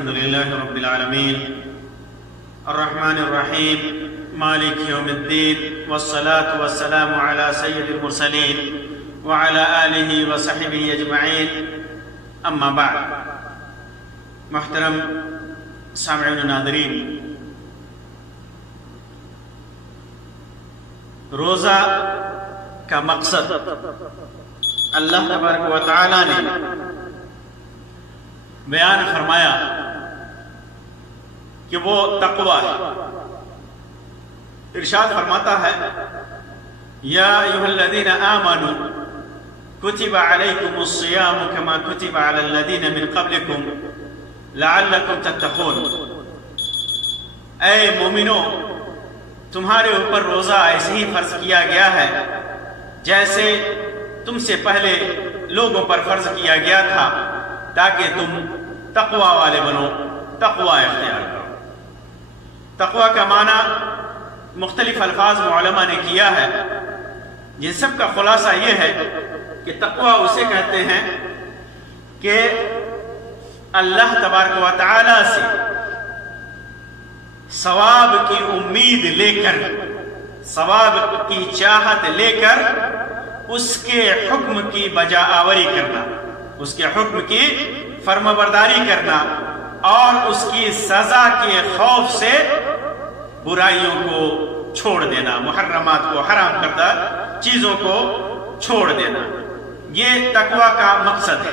الحمد لله رب العالمين الرحمن الرحيم مالك يوم الدين والصلاة والسلام على سيد المرسلين وعلى آله وصحبه أجمعين أما بعد. محترم سامعین و ناظرین، روزہ کا مقصد اللہ تبارک و تعالی نے بیان فرمایا کہ وہ تقوی ہے. ارشاد فرماتا ہے یا ایھا الذین آمنوا کتب علیکم الصیام کما کتب علی الذین من قبلکم لعلکم تتقون. اے مومنو، تمہارے اوپر روزہ ایسے ہی فرض کیا گیا ہے جیسے تم سے پہلے لوگوں پر فرض کیا گیا تھا، تاکہ تم تقوی والے بنو، تقوی اختیار کرو. تقوی کا معنی مختلف الفاظ علماء نے کیا ہے، جن سب کا خلاصہ یہ ہے کہ تقوی اسے کہتے ہیں کہ اللہ تبارک و تعالی سے ثواب کی امید لے کر، ثواب کی چاہت لے کر اس کے حکم کی بجا آوری کرنا، اس کے حکم کی فرمانبرداری کرنا اور اس کی سزا کے خوف سے برائیوں کو چھوڑ دینا، محرمات کو، حرام کردہ چیزوں کو چھوڑ دینا. یہ تقوی کا مقصد ہے.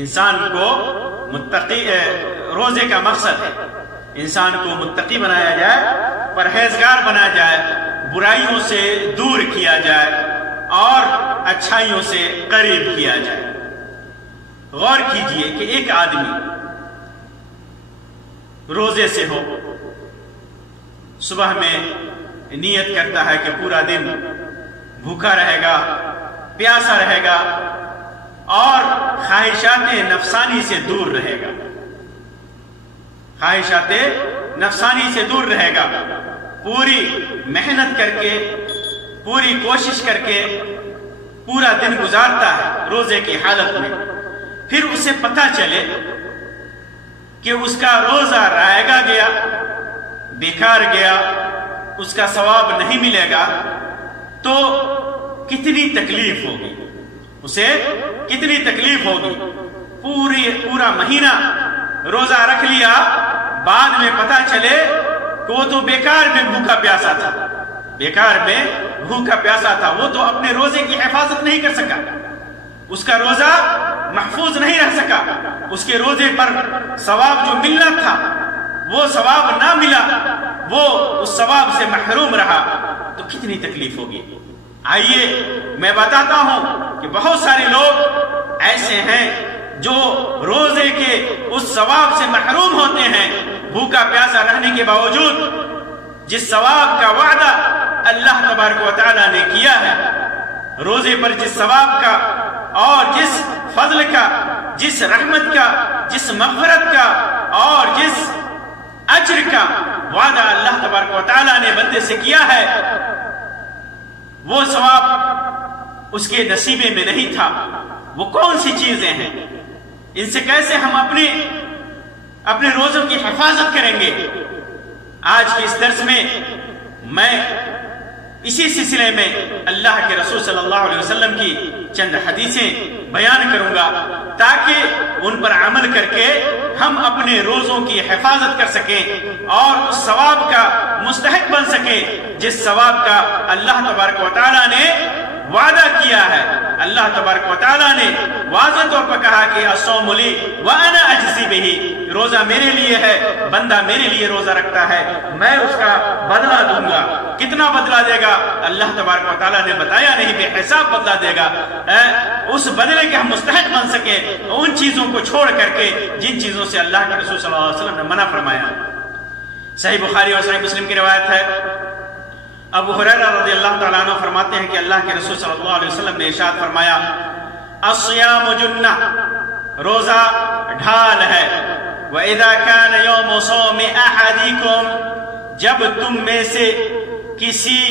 انسان کو متقی، روزے کا مقصد ہے انسان کو متقی بنایا جائے، پرہیزگار بنایا جائے، برائیوں سے دور کیا جائے اور اچھائیوں سے قریب کیا جائے. غور کیجئے کہ ایک آدمی روزے سے ہو، صبح میں نیت کرتا ہے کہ پورا دن بھوکا رہے گا، پیاسا رہے گا اور خواہشات نفسانی سے دور رہے گا، خواہشات نفسانی سے دور رہے گا، پوری محنت کر کے، پوری کوشش کر کے پورا دن گزارتا ہے روزے کی حالت میں. پھر اسے پتہ چلے کہ اس کا روزہ رائگاں گیا، بیکار گیا، اس کا ثواب نہیں ملے گا، تو کتنی تکلیف ہوگی، اسے کتنی تکلیف ہوگی. پورا مہینہ روزہ رکھ لیا، بعد میں پتہ چلے کہ وہ تو بیکار میں بھوکا پیاسا تھا، بیکار میں بھوکا پیاسا تھا، وہ تو اپنے روزے کی حفاظت نہیں کر سکا، اس کا روزہ محفوظ نہیں رہ سکا، اس کے روزے پر ثواب جو ملنا تھا وہ ثواب نہ ملا، وہ اس ثواب سے محروم رہا، تو کتنی تکلیف ہوگی. آئیے میں بتاتا ہوں کہ بہت سارے لوگ ایسے ہیں جو روزے کے اس ثواب سے محروم ہوتے ہیں، بھوکا پیاسا رہنے کے باوجود جس ثواب کا وعدہ اللہ تبارک و تعالی نے کیا ہے، روزے پر جس ثواب کا اور جس فضل کا، جس رحمت کا، جس مغفرت کا اور جس اجر کا وعدہ اللہ تبارک و تعالی نے بندے سے کیا ہے، وہ ثواب اس کے نصیبے میں نہیں تھا. وہ کون سی چیزیں ہیں؟ ان سے کیسے ہم اپنے روزوں کی حفاظت کریں گے؟ آج کے اس درس میں میں اسی سلسلے میں اللہ کے رسول صلی اللہ علیہ وسلم کی چند حدیثیں بیان کروں گا تاکہ ان پر عمل کر کے ہم اپنے روزوں کی حفاظت کر سکیں اور اس ثواب کا مستحق بن سکیں جس ثواب کا اللہ تبارک و تعالی نے وعدہ کیا ہے. اللہ تبارک و تعالی نے واضح طور پر کہا کہ الصوم لی وانا اجزی بہ، روزہ میرے لیے ہے، بندہ میرے لیے روزہ رکھتا ہے، میں اس کا بدلہ دوں گا. کتنا بدلہ دے گا اللہ تبارک و تعالی نے بتایا نہیں، بے حساب بدلہ دے گا. اس بدلے کے ہم مستحق بن سکے ان چیزوں کو چھوڑ کر کے جن چیزوں سے اللہ کے رسول صلی اللہ علیہ وسلم نے منع فرمایا. صحیح بخاری اور صحیح مسلم کی روایت ہے، ابو ہریرہ رضی اللہ تعالیٰ عنہ فرماتے ہیں کہ اللہ کے رسول صلی اللہ علیہ وسلم نے ارشاد فرمایا الصیام جنہ، روزہ ڈھال ہے. وَإِذَا كَانَ يَوْمُ صَوْمِ أَحَدِكُمْ، جب تم میں سے کسی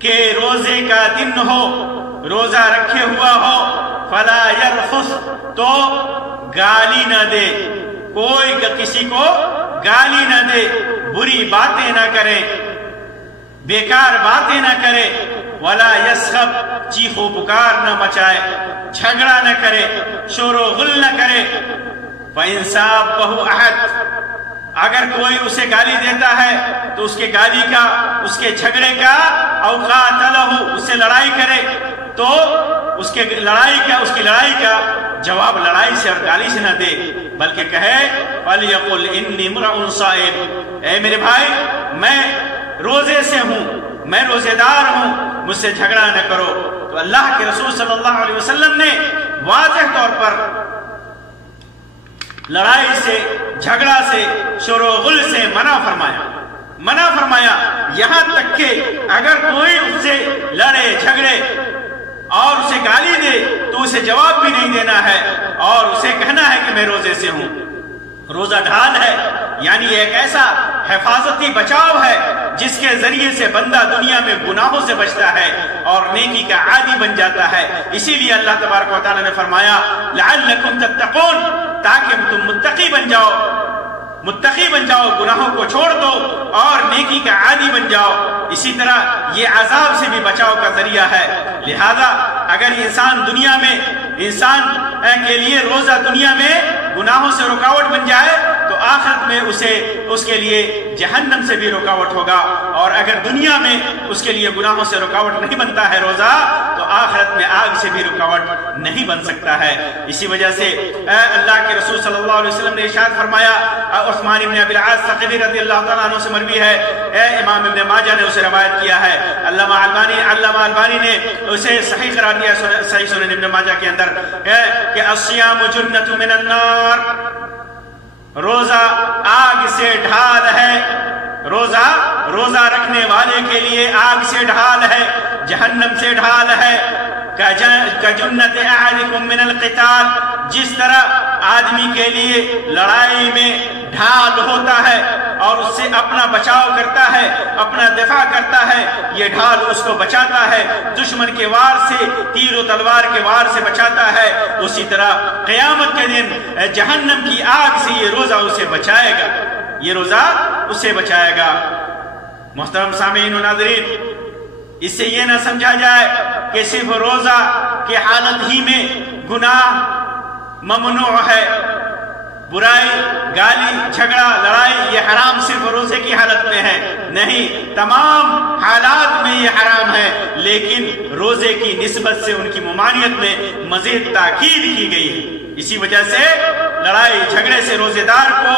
کے روزے کا دن ہو، روزہ رکھے ہوا ہو، فَلَا يَرْفُثْ، تو گالی نہ دے، کوئی کسی کو گالی نہ دے، بری باتیں نہ کرے، بیکار باتیں نہ کرے، ولا یسخب، چیخو پکار نہ مچائے، جھگڑا نہ کرے، شور و غل نہ کرے۔ فَإِنْ أَحَدٌ، اگر کوئی اسے گالی دیتا ہے تو اس کے گالی کا، اس کے جھگڑے کا، او قاتلہ، اس سے لڑائی کرے تو اس کی لڑائی کا جواب لڑائی سے اور گالی سے نہ دے، بلکہ کہے فَلْيَقُلْ إِنِّي امْرُؤٌ صَائِمٌ، اے میرے بھائی میں روزے سے ہوں، میں روزے دار ہوں، مجھ سے جھگڑا نہ کرو۔ تو اللہ کے رسول صلی اللہ علیہ وسلم نے واضح طور پر لڑائی سے، جھگڑا سے، شور و غل سے منع فرمایا، یہاں تک کہ اگر کوئی اس سے لڑے جھگڑے اور اسے گالی دے تو اسے جواب بھی نہیں دینا ہے اور اسے کہنا ہے کہ میں روزے سے ہوں۔ روزہ ڈھال ہے، یعنی ایک ایسا حفاظتی بچاؤ ہے جس کے ذریعے سے بندہ دنیا میں گناہوں سے بچتا ہے اور نیکی کا عادی بن جاتا ہے۔ اسی لیے اللہ تبارک و تعالی نے فرمایا لعلکم تتقون، تاکہ تم متقی بن جاؤ، گناہوں کو چھوڑ دو اور نیکی کا عادی بن جاؤ۔ اسی طرح یہ عذاب سے بھی بچاؤ کا ذریعہ ہے۔ لہذا اگر انسان کے لیے روزہ دنیا میں گناہوں سے رکاوٹ بن جائے تو آخرت میں اس کے لیے جہنم سے بھی رکاوٹ ہوگا، اور اگر دنیا میں اس کے لیے گناہوں سے رکاوٹ نہیں بنتا ہے روزہ، تو آخرت میں آگ سے بھی رکاوٹ نہیں بن سکتا ہے۔ اسی وجہ سے اللہ کے رسول صلی اللہ علیہ وسلم نے ارشاد فرمایا، عثمان بن ابی العاص ثقفی رضی اللہ تعالیٰ عنہ سے مروی ہے، امام ابن ماجہ نے اسے روایت کیا ہے، علامہ البانی نے اسے صحیح قرار دیا صحیح سنن ابن ماجہ کے اندر کہ الصیام جنۃ من النار، روزہ آگ سے ڈھال ہے، روزہ رکھنے والے کے لیے آگ سے ڈھال ہے، جہنم سے ڈھال ہے۔ کجنت احدکم من القتال، جس طرح آدمی کے لیے لڑائی میں ڈھال ہوتا ہے اور اس سے اپنا بچاؤ کرتا ہے، اپنا دفاع کرتا ہے، یہ ڈھال اس کو بچاتا ہے، دشمن کے وار سے، تیر و تلوار کے وار سے بچاتا ہے، اسی طرح قیامت کے دن جہنم کی آگ سے یہ روزہ اسے بچائے گا، یہ روزہ اسے بچائے گا۔ محترم سامعین و ناظرین، اس سے یہ نہ سمجھا جائے کہ صرف روزہ کی حالت ہی میں گناہ ممنوع ہے، برائی، گالی، جھگڑا، لڑائی یہ حرام صرف روزے کی حالت میں ہے، نہیں، تمام حالات میں یہ حرام ہے، لیکن روزے کی نسبت سے ان کی ممانعت میں مزید تاکید کی گئی ہے۔ اسی وجہ سے لڑائی جھگڑے سے روزے دار کو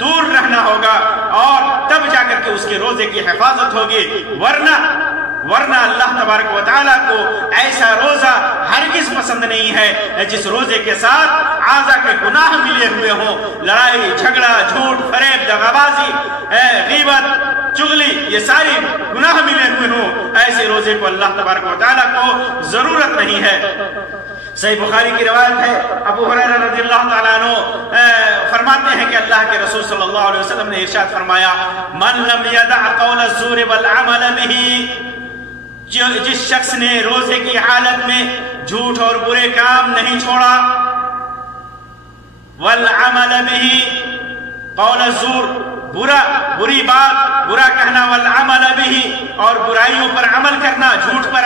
دور رہنا ہوگا اور تب جا کر کے اس کے روزے کی حفاظت ہوگی، ورنہ اللہ تبارک و تعالیٰ کو ایسا روزہ ہرگز پسند نہیں ہے جس روزے کے ساتھ اعضاء کے گناہ ملے ہوئے ہوں، لڑائی، جھگڑا، جھوٹ، فریب، دغابازی، غیبت، چغلی، یہ ساری گناہ ملے ہوئے ہوں، ایسے روزے کو اللہ تبارک و تعالیٰ کو ضرورت نہیں ہے۔ صحیح بخاری کی روایت ہے، ابو ہریرہ رضی اللہ تعالیٰ عنہ فرماتے ہیں کہ اللہ کے رسول صلی اللہ علیہ وسلم نے ارشاد فرمایا من لم یدع قول الزور والعمل به، جس شخص نے روزے کی حالت میں جھوٹ اور برے کام نہیں چھوڑا، والعمل به، قول الزور بری بات، برا کہنا، والعمل به اور برائیوں پر عمل کرنا، جھوٹ پر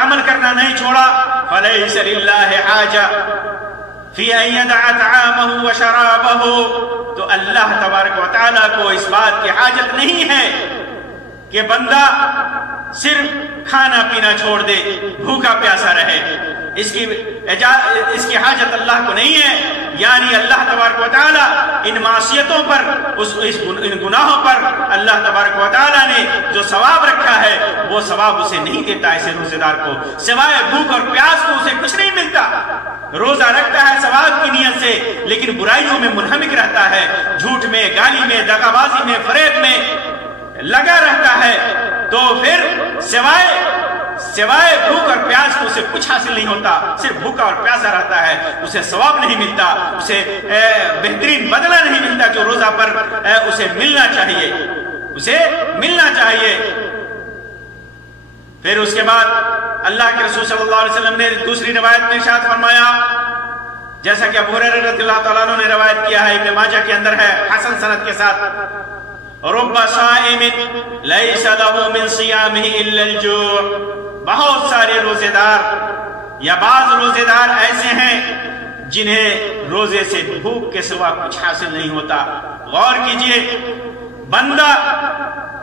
عمل کرنا نہیں چھوڑا، فلیس للہ حاجہ فی ان یدع طعامہ وشرابہ، تو اللہ تبارک و تعالیٰ کو اس بات کی حاجت نہیں ہے کہ بندہ صرف کھانا پینا چھوڑ دے، بھوکا پیاسا رہے، اس کی حاجت اللہ کو نہیں ہے۔ یعنی اللہ تبارک و تعالیٰ ان معصیتوں پر، ان گناہوں پر اللہ تبارک و تعالیٰ نے جو ثواب رکھا ہے وہ ثواب اسے نہیں دیتا، ایسے روزے دار کو سوائے بھوک اور پیاس کو اسے کچھ نہیں ملتا۔ روزہ رکھتا ہے ثواب کی نیت سے، لیکن برائیوں میں منہمک رہتا ہے، جھوٹ میں، گالی میں، دغابازی میں، فریب میں لگا رہتا ہے، تو پھر سوائے بھوک اور پیاس کو اسے کچھ حاصل نہیں ہوتا، صرف بھوکا اور پیاسا رہتا ہے، اسے ثواب نہیں ملتا، اسے بہترین بدلہ نہیں ملتا جو روزہ پر اسے ملنا چاہیے۔ پھر اس کے بعد اللہ کے رسول صلی اللہ علیہ وسلم نے دوسری روایت میں ارشاد فرمایا، جیسا کہ ابو ہریرہ رضی اللہ تعالیٰ عنہ نے روایت کیا ہے، ابن ماجہ کے اندر ہے حسن سند کے ساتھ، رب صائم لیس له من صیامہ الا الجوع، بہت سارے روزے دار یا بعض روزے دار ایسے ہیں جنہیں روزے سے بھوک کے سوا کچھ حاصل نہیں ہوتا۔ غور کیجئے، بندہ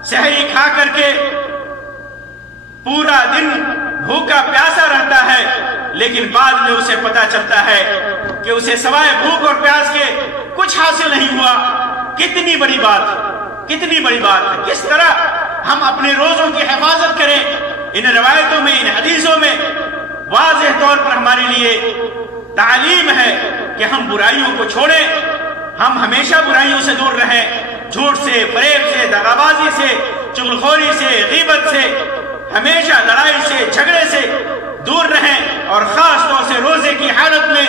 سحری کھا کر کے پورا دن بھوکا پیاسا رہتا ہے، لیکن بعد میں اسے پتا چلتا ہے کہ اسے سوائے بھوک اور پیاس کے کچھ حاصل نہیں ہوا۔ کتنی بڑی بات ہے، کتنی بڑی بات ہے۔ کس طرح ہم اپنے روزوں کی حفاظت کریں، ان روایتوں میں، ان حدیثوں میں واضح طور پر ہمارے لیے تعلیم ہے کہ ہم برائیوں کو چھوڑیں، ہم ہمیشہ برائیوں سے دور رہیں، جھوٹ سے، فریب سے، دغابازی سے، چغلخوری سے، غیبت سے، ہمیشہ لڑائی سے، جھگڑے سے دور رہیں، اور خاص طور سے روزے کی حالت میں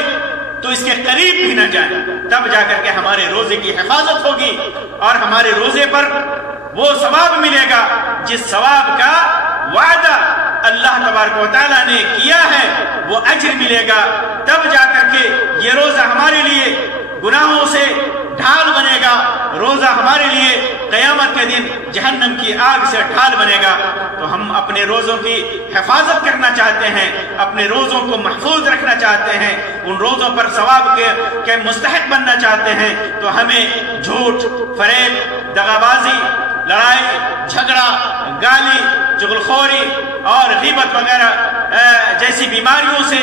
تو اس کے قریب بھی نہ جائیں، تب جا کر کے ہمارے روزے کی حفاظت ہوگی اور ہمارے روزے پر وہ ثواب ملے گا جس ثواب کا وعدہ اللہ تبارک و تعالیٰ نے کیا ہے، وہ اجر ملے گا۔ تب جا کر کے یہ روزہ ہمارے لیے گناہوں سے ڈھال بنے گا، روزہ ہمارے لیے قیامت کے دن جہنم کی آگ سے ڈھال بنے گا۔ تو ہم اپنے روزوں کی حفاظت کرنا چاہتے ہیں، اپنے روزوں کو محفوظ رکھنا چاہتے ہیں، ان روزوں پر ثواب کے مستحق بننا چاہتے ہیں، تو ہمیں جھوٹ، فریب، دغابازی، لڑائی، جھگڑا، گالی، چغلخوری اور غیبت وغیرہ جیسی بیماریوں سے،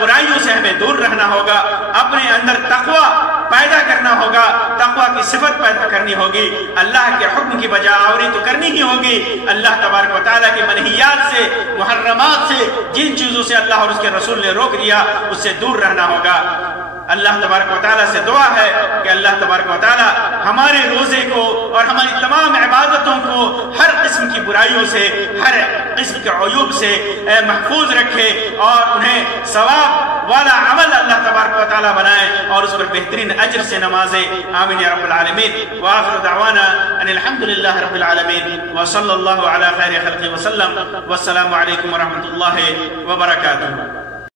برائیوں سے ہمیں دور رہنا ہوگا، اپنے اندر تقوی پیدا کرنا ہوگا، تقوی کی صفت پیدا کرنی ہوگی، اللہ کے حکم کی بجا آوری تو کرنی ہی ہوگی، اللہ تبارک و تعالیٰ کے منہیات سے، محرمات سے، جن چیزوں سے اللہ اور اس کے رسول نے روک دیا اس سے دور رہنا ہوگا۔ اللہ تبارک و تعالیٰ سے دعا ہے کہ اللہ تبارک و تعالیٰ ہمارے روزے کو اور ہماری تمام عبادتوں کو ہر قسم کی برائیوں سے، ہر قسم کے عیوب سے محفوظ رکھے اور انہیں ثواب والا عمل اللہ تبارک و تعالیٰ بنائے اور اس پر بہترین اجر سے نوازے۔ آمین یا رب العالمین۔ وآخر دعوانا ان الحمدللہ رب العالمین وصلی اللہ علی خیر خلق وسلم، والسلام علیکم ورحمۃ اللہ وبرکاتہ۔